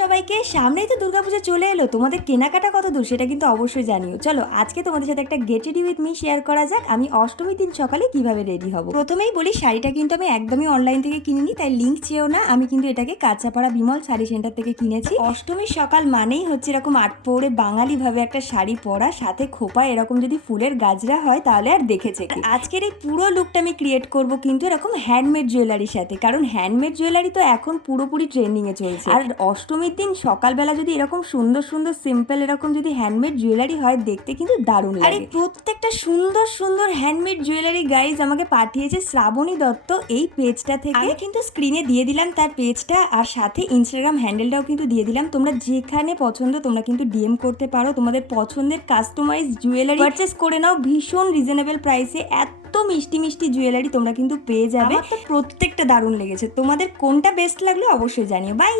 সবাইকে, সামনেই তো দুর্গাপূজা চলে এলো। তোমাদের কেনাকাটা কত দূর সেটা কিন্তু অবশ্যই জানিও। চলো আজকে তোমাদের সাথে একটা get ready with me share করা যাক আমি অষ্টমীর দিন সকালে কিভাবে রেডি হব। প্রথমেই বলি, শাড়িটা কিন্তু আমি একদমই অনলাইন থেকে কিনিনি, তাই লিঙ্ক চেয়েও না। আমি কিন্তু এটাকে কাঁচাপাড়া বিমল শাড়ি সেন্টার থেকে কিনেছি। অষ্টমীর সকাল মানেই হচ্ছে এরকম আট পৌড়ে বাঙালি ভাবে একটা শাড়ি পরা, সাথে খোপা এরকম যদি ফুলের গাজরা হয় তাহলে আর দেখেছে কি। আজকের এই পুরো লুকটা আমি ক্রিয়েট করব কিন্তু এরকম হ্যান্ডমেড জুয়েলারির সাথে, কারণ হ্যান্ডমেড জুয়েলারি তো এখন পুরোপুরি ট্রেন্ডিং এ চলছে। আর অষ্টমীর দিন সকালবেলা যদি এরকম সুন্দর সুন্দর সিম্পল এরকম যদি হ্যান্ডমেড জুয়েলারি হয়, দেখতে কিন্তু দারুণ লাগে। আর এই প্রত্যেকটা সুন্দর সুন্দর হ্যান্ডমেড জুয়েলারি গাইজ আমাকে পাঠিয়েছে শ্রাবণী দত্ত এই পেজটা থেকে। আমি কিন্তু স্ক্রিনে দিয়ে দিলাম তার পেজটা, আর সাথে ইনস্টাগ্রাম হ্যান্ডেলটাও কিন্তু দিয়ে দিলাম। তোমরা যেখানে পছন্দ তোমরা কিন্তু ডিএম করতে পারো, তোমাদের পছন্দের কাস্টমাইজ জুয়েলারি পারচেস করে নাও ভীষণ রিজনেবল প্রাইসে। এত মিষ্টি মিষ্টি জুয়েলারি তোমরা কিন্তু পেয়ে যাবে। আমার তো প্রত্যেকটা দারুণ লেগেছে। তোমাদের কোনটা বেস্ট লাগলো অবশ্যই জানিও। বাই।